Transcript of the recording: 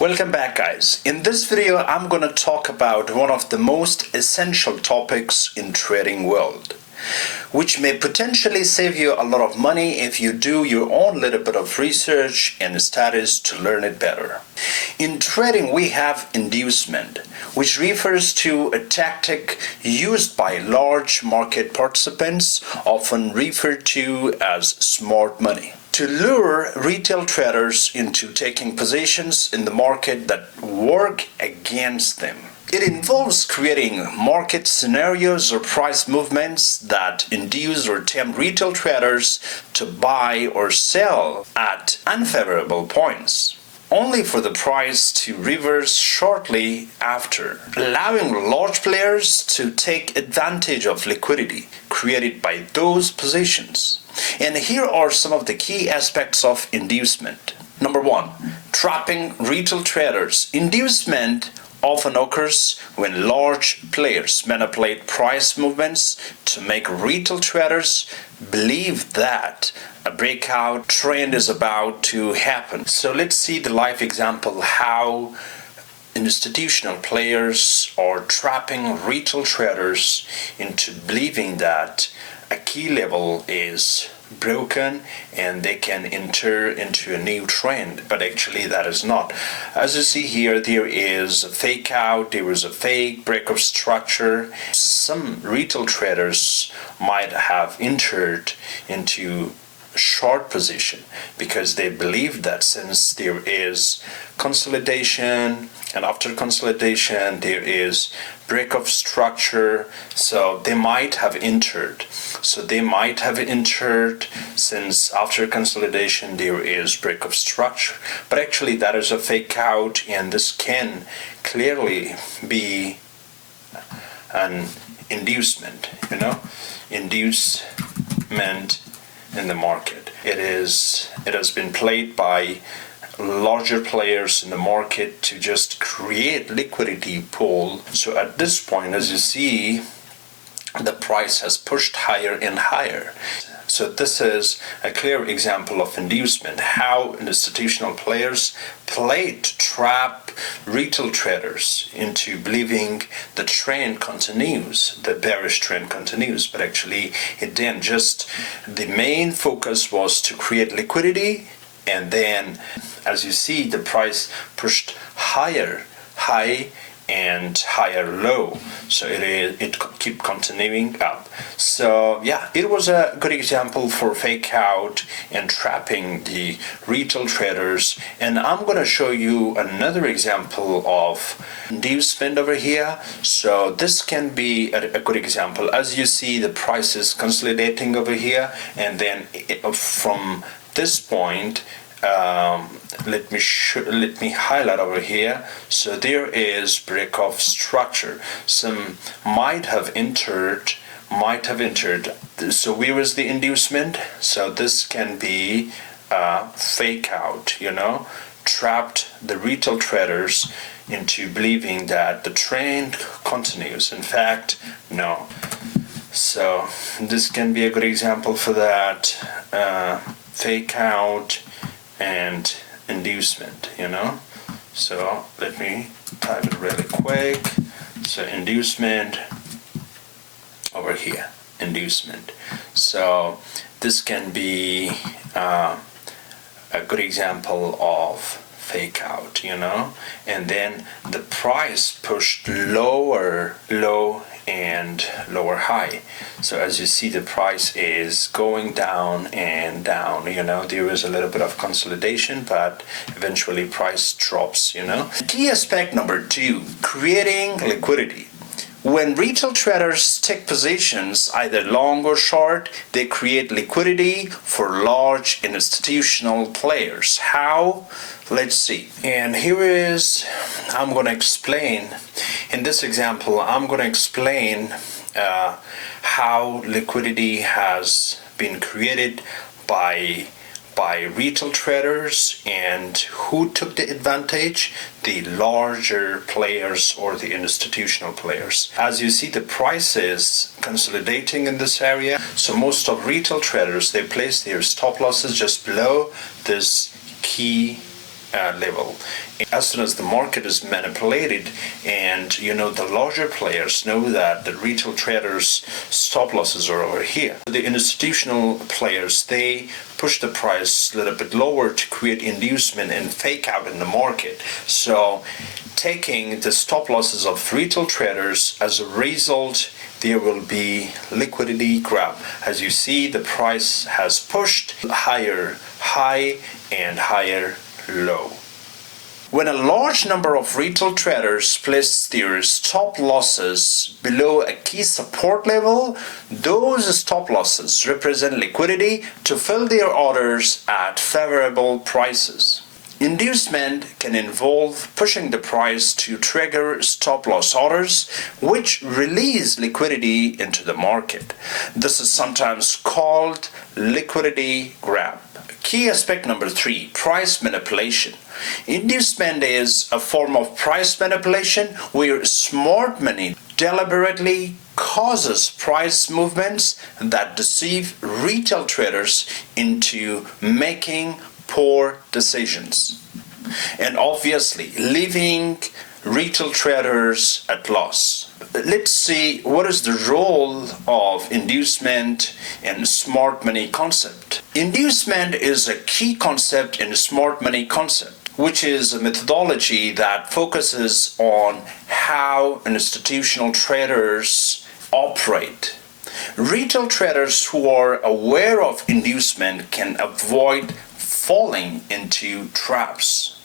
Welcome back, guys. In this video, I'm going to talk about one of the most essential topics in trading world, which may potentially save you a lot of money if you do your own little bit of research and studies to learn it better. In trading, we have inducement, which refers to a tactic used by large market participants, often referred to as smart money, to lure retail traders into taking positions in the market that work against them. It involves creating market scenarios or price movements that induce or tempt retail traders to buy or sell at unfavorable points, only for the price to reverse shortly after, allowing large players to take advantage of liquidity created by those positions. And here are some of the key aspects of inducement. Number one, trapping retail traders. Inducement often occurs when large players manipulate price movements to make retail traders believe that a breakout trend is about to happen. So let's see the live example how institutional players are trapping retail traders into believing that a key level is broken and they can enter into a new trend, but actually that is not. As you see here, there is a fake out, there is a fake break of structure. Some retail traders might have entered into short position because they believe that since there is consolidation and after consolidation there is break of structure, so they might have entered. Since after consolidation there is break of structure, but actually that is a fake out, and this can clearly be an inducement, inducement in the market. It has been played by larger players in the market to just create liquidity pool. So at this point, as you see, the price has pushed higher and higher. So this is a clear example of inducement, how institutional players play to trap retail traders into believing the trend continues, the bearish trend continues, but actually it then just, the main focus was to create liquidity, and then as you see the price pushed higher high and higher low, so it keep continuing up. So yeah, it was a good example for fake out and trapping the retail traders. And I'm gonna show you another example of inducement over here. So this can be a good example. As you see, the price is consolidating over here, and then from this point, let me highlight over here. So there is break of structure. Some might have entered. So where is the inducement? So this can be fake out, trapped the retail traders into believing that the trend continues. In fact, no. So this can be a good example for that, fake out and inducement, So let me type it really quick. So inducement over here, inducement. So this can be a good example of fake out, and then the price pushed lower low and lower high. So as you see, the price is going down and down, there is a little bit of consolidation, but eventually price drops, Key aspect number two, creating liquidity. When retail traders take positions, either long or short, they create liquidity for large institutional players. How? Let's see. And here is, I'm going to explain, in this example, I'm going to explain how liquidity has been created by retail traders, and who took the advantage? The larger players or the institutional players. As you see, the price is consolidating in this area, so most of retail traders, they place their stop losses just below this key level, As soon as the market is manipulated, and the larger players know that the retail traders' stop losses are over here. The institutional players, they push the price a little bit lower to create inducement and fake out in the market. So taking the stop losses of retail traders, as a result, there will be liquidity grab. As you see, the price has pushed higher high and higher low. When a large number of retail traders place their stop losses below a key support level, those stop losses represent liquidity to fill their orders at favorable prices. Inducement can involve pushing the price to trigger stop-loss orders, which release liquidity into the market. This is sometimes called liquidity grab. Key aspect number 3, price manipulation. Inducement is a form of price manipulation where smart money deliberately causes price movements that deceive retail traders into making poor decisions, and obviously leaving retail traders at loss. Let's see what is the role of inducement in smart money concept. Inducement is a key concept in smart money concept, which is a methodology that focuses on how institutional traders operate. Retail traders who are aware of inducement can avoid falling into traps.